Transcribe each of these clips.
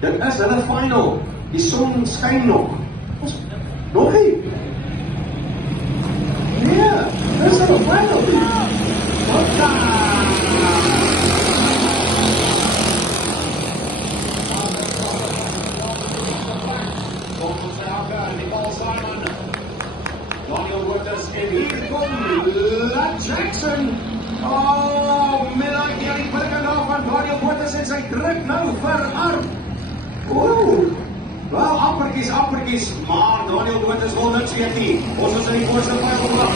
Dit is hulle final. Die son skyn nog. Nog nie? Nee, dit is hulle final. Nicole Simon, Daniel Wouters, en hier kom Jackson. Oh, Miller hier die binnenkant af van Daniel Wouters en sy druk nou vir arm. Wel, amperkies, maar Daniel Wouters wil niks weet nie. Ons is in die voorste vijf oplag.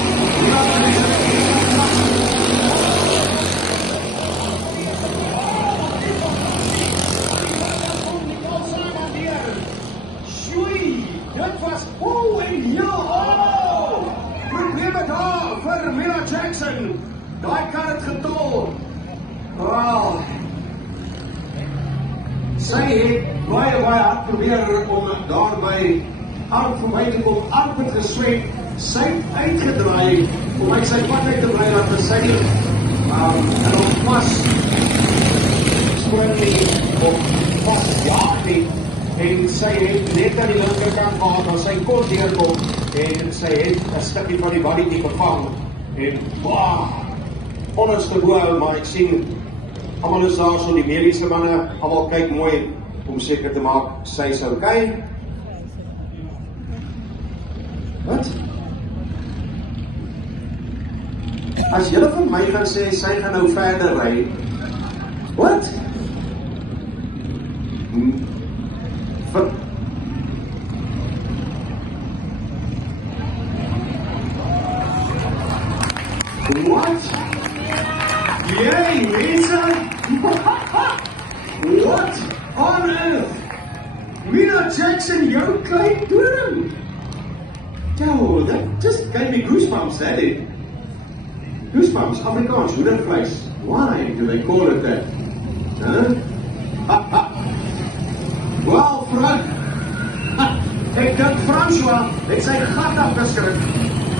Dit was, en probleme daar vir Mila Jackson. Daai kan het getol. Wel, sy het baie hard probeer om daar by arm voorbij te kom, arm het geswet, sy het uitgedraai, om uit sy pad uit te draai, dat sy en op pas skoon nie, of pas jaag nie, en sy het net aan die linkerkant gehad, waar sy kon deurkom, en sy het een stukkie van die body nie gevang, en onderste boel, maar ek sien, allemaal is daar so die medische manne, allemaal kyk mooi, om seker te maak, sy is okay. Wat? As julle van my gaan sê, sy gaan nou verder ry, wat? What? Yay, mense! What on earth? Mila Jackson, jou klein toering! Oh, that just gave me goosebumps, that did. Goosebumps, Afrikaans, hoendervleis. Why do they call it that? Huh? Well, ek dink François het sy gat afgeskrik.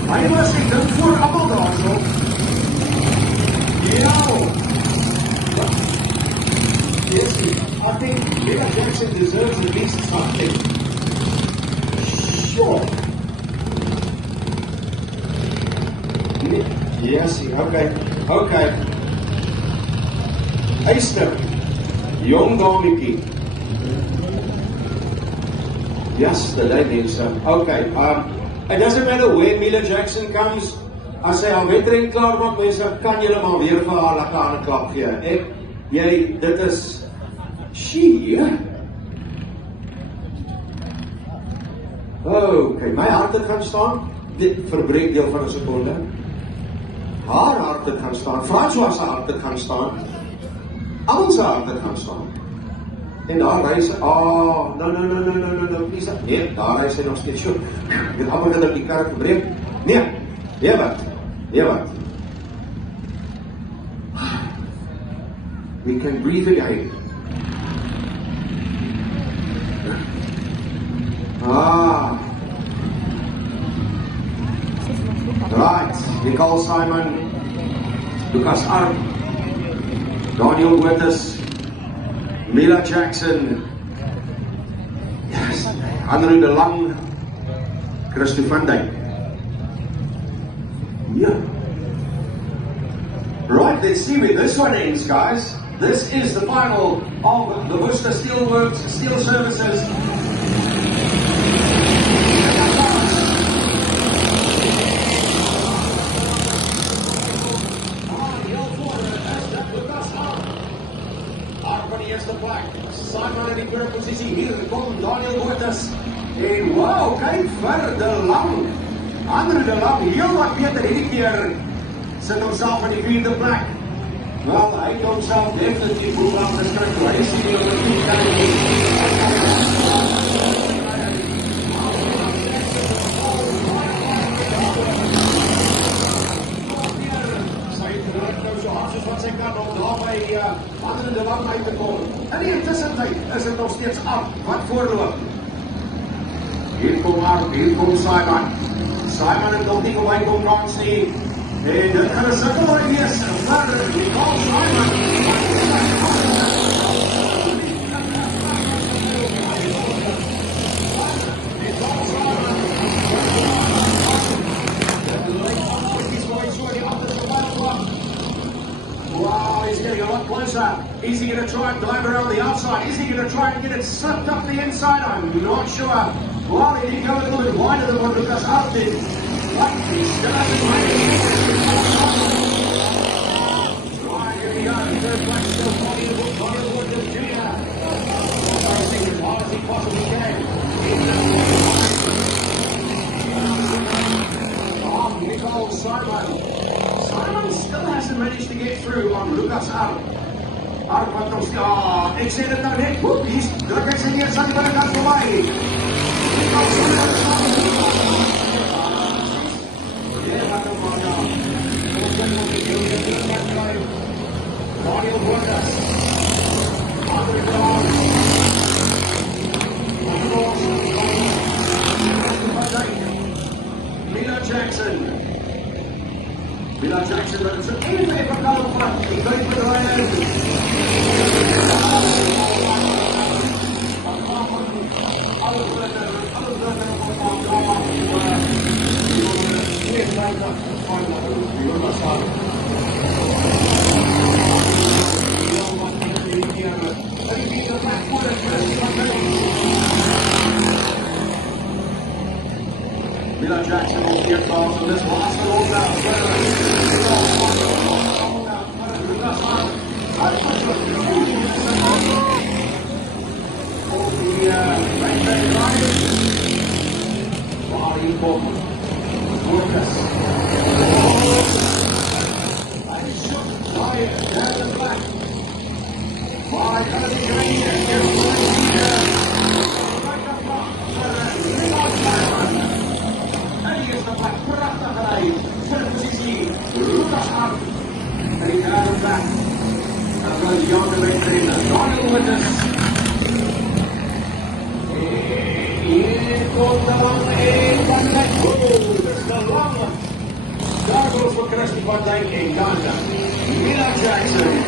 Hy was, ek dink, voor allemaal daar so. Ja! Yes, I think Mila Jackson deserves at least something. Sure. Yes, okay. Eyster, jong dametjie. Yes, the ladies. Okay, it doesn't matter where Mila Jackson comes. As sy al wedren klaar maak, mense, kan julle maar weer vir haar lekker aan 'n klap gee. Dit is she. Okay, my hart het gaan staan. Dit verbreek deel van 'n sekonde. Haar hart het gaan staan. François se hart het gaan staan. Almal se hart het gaan staan. En daar ry sy, no, please, nee, daar ry sy nog steeds so. Ek het amper dat die kar verbreek. Nee, wat? We can breathe again. Right, Nicole Simon, Lucas Arp, Daniel Wouters, Mila Jackson, yes, Andrew de Lang, Christo van Dijk. Yeah. Right, let's see where this one ends, guys. This is the final of the Worcester Steelworks Steel Services. Simon in die tweede posisie, hier kom Daniel Wouters, en wow, kyk vir de Lang, Andrew de Lang, heel wat beter hierdie keer, sit homself in die vierde plek. Wel, hy het homself definitief goed afgeskrik, hy is hier op die kant. Wat sy kan om daarby Andrew de Lang uit te kom. In die tussentyd is het nog steeds af. Wat voorloop? Hier kom Simon. Simon het nog nie kom uitkom langs nie. En dit gaan 'n sukkelry wees vir Nicole Simon. try and dive around the outside. Is he going to try and get it slipped up the inside? I'm not sure. Well, he did go a little bit wider than what Lucas Hart did. But he still hasn't made it. Right, here we go. Third place still Bonnie Wood Jr. Racing as hard as he possibly can. Nicole Simon still hasn't managed to get through on Lucas Hart. Extended down hit. He's looking here, something going to come away. Mila Jackson, but it's an easy for California. He's going for the right end. Mila Jackson will get off from this last roll Dargo's for Christy Van Dijk in Ghana. Mila Jackson.